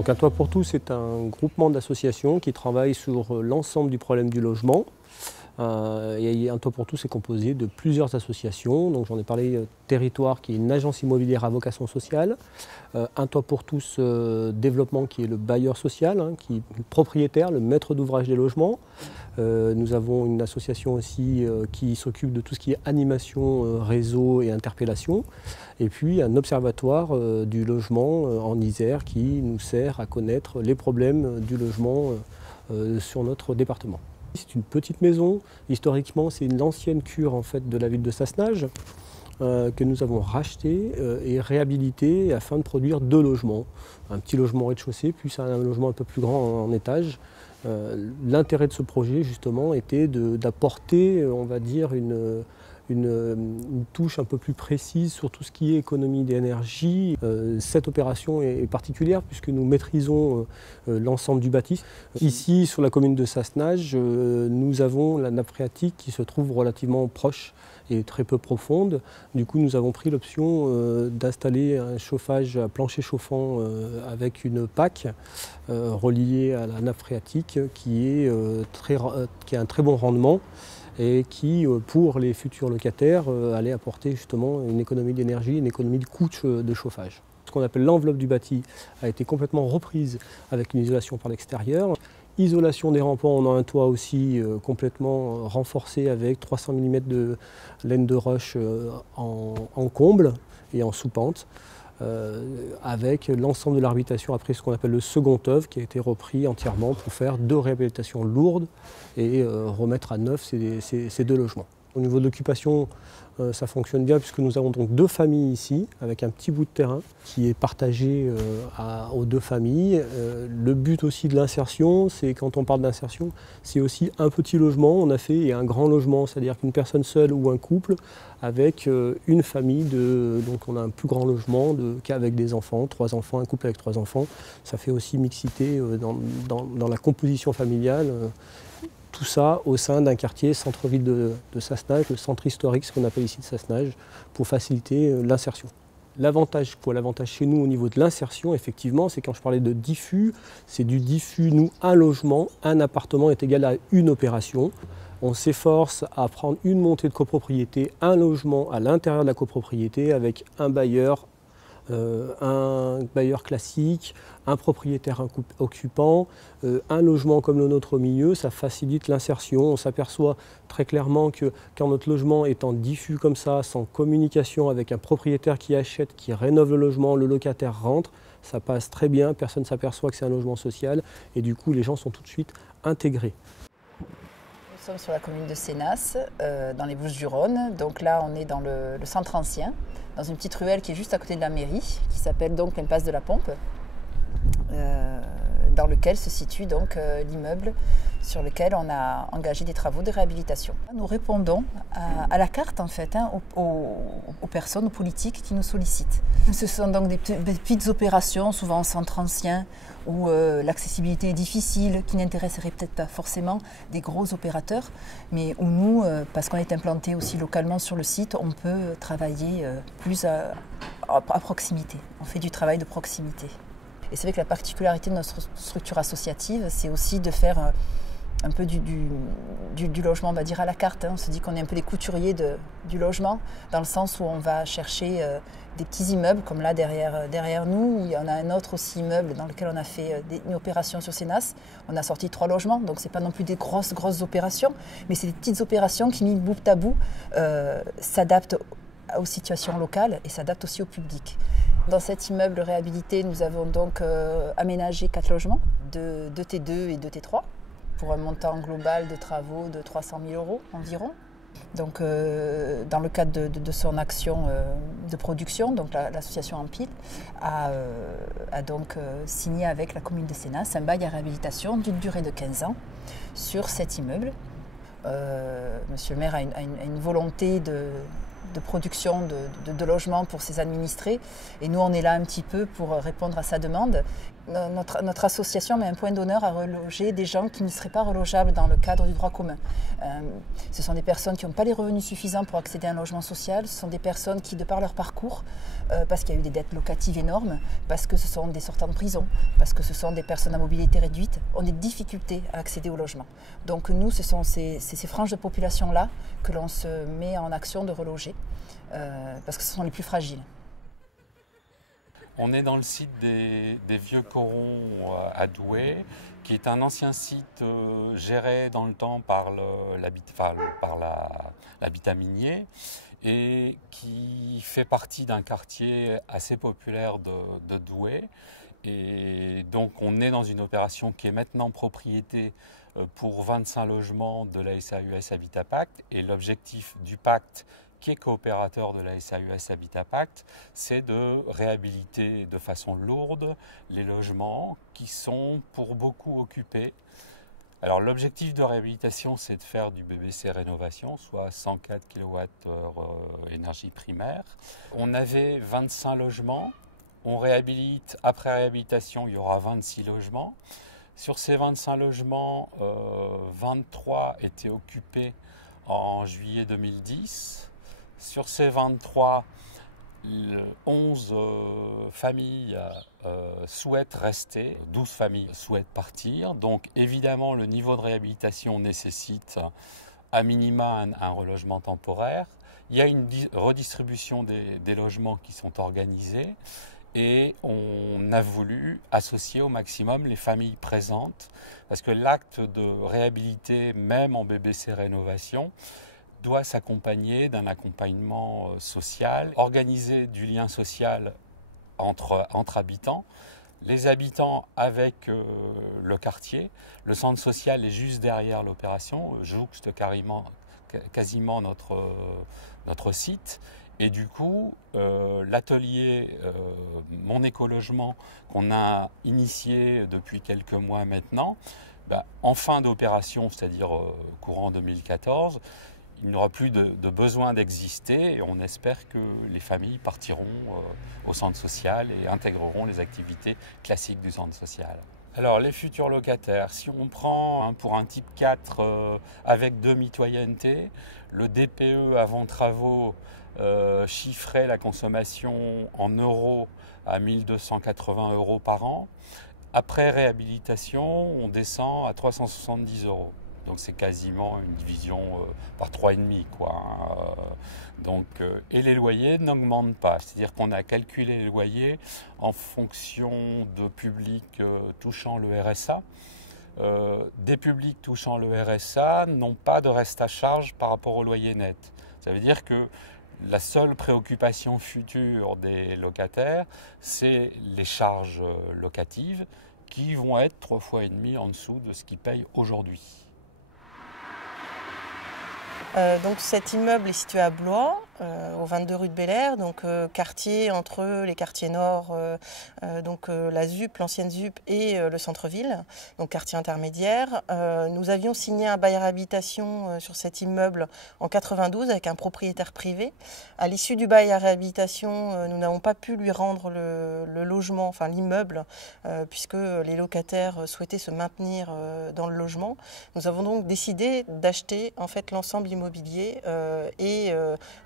Donc Un Toit pour tous, c'est un groupement d'associations qui travaille sur l'ensemble du problème du logement. Et Un Toit pour tous est composé de plusieurs associations. Donc j'en ai parlé, Territoire, qui est une agence immobilière à vocation sociale. Un Toit pour tous Développement, qui est le bailleur social, qui est le propriétaire, le maître d'ouvrage des logements. Nous avons une association aussi qui s'occupe de tout ce qui est animation, réseau et interpellation. Et puis un observatoire du logement en Isère qui nous sert à connaître les problèmes du logement sur notre département. C'est une petite maison. Historiquement, c'est l'ancienne cure en fait, de la ville de Sassenage que nous avons racheté et réhabilité afin de produire 2 logements. Un petit logement au rez-de-chaussée, puis un logement un peu plus grand en étage. L'intérêt de ce projet, justement, était d'apporter, on va dire, une touche un peu plus précise sur tout ce qui est économie d'énergie. Cette opération est particulière puisque nous maîtrisons l'ensemble du bâti. Ici, sur la commune de Sassenage, nous avons la nappe phréatique qui se trouve relativement proche et très peu profonde. Du coup, nous avons pris l'option d'installer un chauffage à plancher chauffant avec une PAC reliée à la nappe phréatique qui a un très bon rendement et qui, pour les futurs locataires, allait apporter justement une économie d'énergie, une économie de coût de chauffage. Ce qu'on appelle l'enveloppe du bâti a été complètement reprise avec une isolation par l'extérieur. Isolation des rampants, on a un toit aussi complètement renforcé avec 300 mm de laine de roche en comble et en sous-pente. Avec l'ensemble de l'habitation après ce qu'on appelle le second œuvre qui a été repris entièrement pour faire 2 réhabilitations lourdes et remettre à neuf ces 2 logements. Au niveau de l'occupation, ça fonctionne bien puisque nous avons donc 2 familles ici avec un petit bout de terrain qui est partagé aux 2 familles. Le but aussi de l'insertion, c'est quand on parle d'insertion, c'est aussi un petit logement, on a fait un grand logement, c'est-à-dire qu'une personne seule ou un couple avec une famille, donc on a un plus grand logement avec des enfants, 3 enfants, un couple avec 3 enfants. Ça fait aussi mixité dans la composition familiale. Tout ça au sein d'un quartier centre-ville de Sassenage, le centre historique, ce qu'on appelle ici de Sassenage, pour faciliter l'insertion. L'avantage chez nous au niveau de l'insertion, effectivement, c'est quand je parlais de diffus, c'est du diffus, nous, un logement, un appartement est égal à une opération. On s'efforce à prendre une montée de copropriété, un logement à l'intérieur de la copropriété avec un bailleur classique, un propriétaire occupant, un logement comme le nôtre au milieu, ça facilite l'insertion. On s'aperçoit très clairement que quand notre logement est en diffus comme ça, sans communication avec un propriétaire qui achète, qui rénove le logement, le locataire rentre, ça passe très bien, personne ne s'aperçoit que c'est un logement social et du coup les gens sont tout de suite intégrés. Nous sommes sur la commune de Sénas, dans les Bouches-du-Rhône. Donc là, on est dans le centre ancien, dans une petite ruelle qui est juste à côté de la mairie, qui s'appelle donc l'impasse de la Pompe, dans lequel se situe donc l'immeuble sur lequel on a engagé des travaux de réhabilitation. Nous répondons à la carte en fait, aux personnes, aux politiques qui nous sollicitent. Ce sont donc des petites opérations, souvent en centre ancien, où l'accessibilité est difficile, qui n'intéresserait peut-être pas forcément des gros opérateurs, mais où nous, parce qu'on est implanté aussi localement sur le site, on peut travailler plus à proximité. On fait du travail de proximité. Et c'est vrai que la particularité de notre structure associative, c'est aussi de faire un peu du logement, on va dire à la carte. On se dit qu'on est un peu les couturiers du logement, dans le sens où on va chercher des petits immeubles, comme là derrière nous, où il y en a un autre aussi immeuble dans lequel on a fait une opération sur Sénas. On a sorti 3 logements, donc ce n'est pas non plus des grosses opérations, mais c'est des petites opérations qui, mis bout à bout, s'adaptent aux situations locales et s'adaptent aussi au public. Dans cet immeuble réhabilité, nous avons donc aménagé 4 logements, 2 T2 et 2 T3, pour un montant global de travaux de 300 000 € environ. Donc, dans le cadre de son action de production, donc l'association Empile a donc signé avec la commune de Sénas un bail à réhabilitation d'une durée de 15 ans sur cet immeuble. Monsieur le maire a une volonté de production de logements pour ses administrés. Et nous, on est là un petit peu pour répondre à sa demande. Notre association met un point d'honneur à reloger des gens qui ne seraient pas relogeables dans le cadre du droit commun. Ce sont des personnes qui n'ont pas les revenus suffisants pour accéder à un logement social, ce sont des personnes qui, de par leur parcours, parce qu'il y a eu des dettes locatives énormes, parce que ce sont des sortants de prison, parce que ce sont des personnes à mobilité réduite, ont des difficultés à accéder au logement. Donc nous, ce sont ces franges de population-là que l'on se met en action de reloger, parce que ce sont les plus fragiles. On est dans le site des Vieux Corons à Douai, qui est un ancien site géré dans le temps par l'habitat minier et qui fait partie d'un quartier assez populaire de Douai. Et donc on est dans une opération qui est maintenant propriété pour 25 logements de la SAUS Habitat Pacte, et l'objectif du pacte, qui est coopérateur de la SAUS Habitat Pacte, c'est de réhabiliter de façon lourde les logements qui sont pour beaucoup occupés. Alors l'objectif de réhabilitation, c'est de faire du BBC rénovation, soit 104 kWh énergie primaire. On avait 25 logements, on réhabilite, après réhabilitation, il y aura 26 logements. Sur ces 25 logements, 23 étaient occupés en juillet 2010. Sur ces 23, 11 familles souhaitent rester, 12 familles souhaitent partir. Donc évidemment, le niveau de réhabilitation nécessite à minima un relogement temporaire. Il y a une redistribution des logements qui sont organisés, et on a voulu associer au maximum les familles présentes, parce que l'acte de réhabiliter, même en BBC rénovation, doit s'accompagner d'un accompagnement social, organiser du lien social entre habitants, les habitants avec le quartier. Le centre social est juste derrière l'opération, jouxte quasiment notre site. Et du coup, l'atelier Mon Écologement, qu'on a initié depuis quelques mois maintenant, en fin d'opération, c'est-à-dire courant 2014, il n'y aura plus de besoin d'exister, et on espère que les familles partiront au centre social et intégreront les activités classiques du centre social. Alors les futurs locataires, si on prend pour un type 4 avec demi-toyenneté, le DPE avant travaux chiffrait la consommation en euros à 1 280 € par an. Après réhabilitation, on descend à 370 €. Donc c'est quasiment une division par 3,5 quoi. Et les loyers n'augmentent pas. C'est-à-dire qu'on a calculé les loyers en fonction de publics touchant le RSA. Des publics touchant le RSA n'ont pas de reste à charge par rapport au loyer net. Ça veut dire que la seule préoccupation future des locataires, c'est les charges locatives qui vont être 3,5 fois en dessous de ce qu'ils payent aujourd'hui. Donc cet immeuble est situé à Blois, au 22 rue de Bel-Air, donc quartier entre les quartiers nord, la ZUP, l'ancienne ZUP et le centre-ville, donc quartier intermédiaire. Nous avions signé un bail réhabilitation sur cet immeuble en 92 avec un propriétaire privé. À l'issue du bail à réhabilitation, nous n'avons pas pu lui rendre le logement, enfin l'immeuble, puisque les locataires souhaitaient se maintenir dans le logement. Nous avons donc décidé d'acheter en fait l'ensemble immobilier et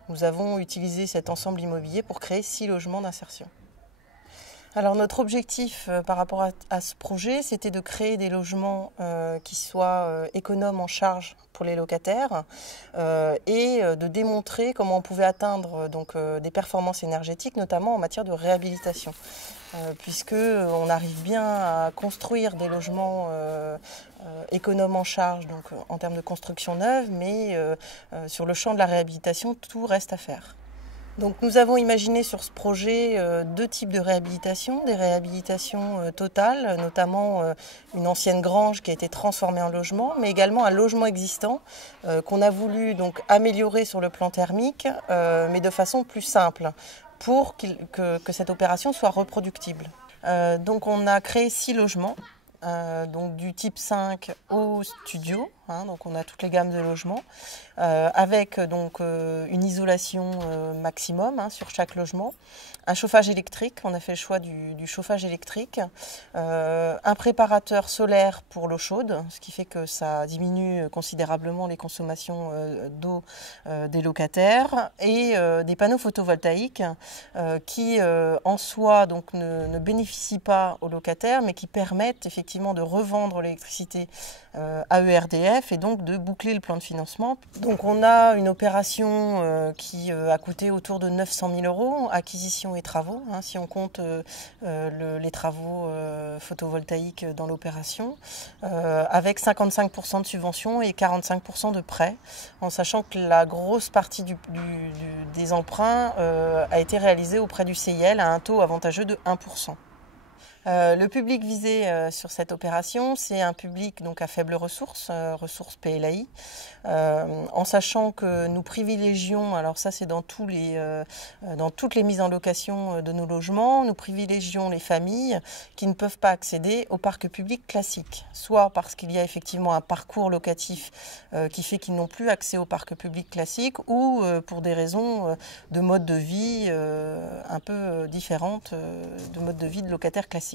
nous avons utilisé cet ensemble immobilier pour créer 6 logements d'insertion. Alors notre objectif par rapport à ce projet, c'était de créer des logements qui soient économes en charge pour les locataires et de démontrer comment on pouvait atteindre des performances énergétiques, notamment en matière de réhabilitation. Puisqu'on arrive bien à construire des logements économes en charge, donc en termes de construction neuve, mais sur le champ de la réhabilitation, tout reste à faire. Donc nous avons imaginé sur ce projet 2 types de réhabilitation, des réhabilitations totales, notamment une ancienne grange qui a été transformée en logement, mais également un logement existant qu'on a voulu donc améliorer sur le plan thermique, mais de façon plus simple, pour que cette opération soit reproductible. Donc on a créé 6 logements donc du type 5 au studio, donc on a toutes les gammes de logements, avec donc une isolation maximum sur chaque logement, un chauffage électrique, on a fait le choix du chauffage électrique, un préparateur solaire pour l'eau chaude, ce qui fait que ça diminue considérablement les consommations d'eau des locataires, et des panneaux photovoltaïques qui en soi donc, ne bénéficient pas aux locataires, mais qui permettent effectivement de revendre l'électricité à ERDF et donc de boucler le plan de financement. Donc on a une opération qui a coûté autour de 900 000 €, acquisition et travaux, si on compte les travaux photovoltaïques dans l'opération, avec 55% de subventions et 45% de prêts, en sachant que la grosse partie des emprunts a été réalisée auprès du CIL à un taux avantageux de 1%. Le public visé sur cette opération, c'est un public donc à faibles ressources, ressources PLAI, en sachant que nous privilégions, alors ça c'est dans toutes les mises en location de nos logements, nous privilégions les familles qui ne peuvent pas accéder au parc public classique, soit parce qu'il y a effectivement un parcours locatif qui fait qu'ils n'ont plus accès au parc public classique, ou pour des raisons de mode de vie un peu différentes de mode de vie de locataires classiques.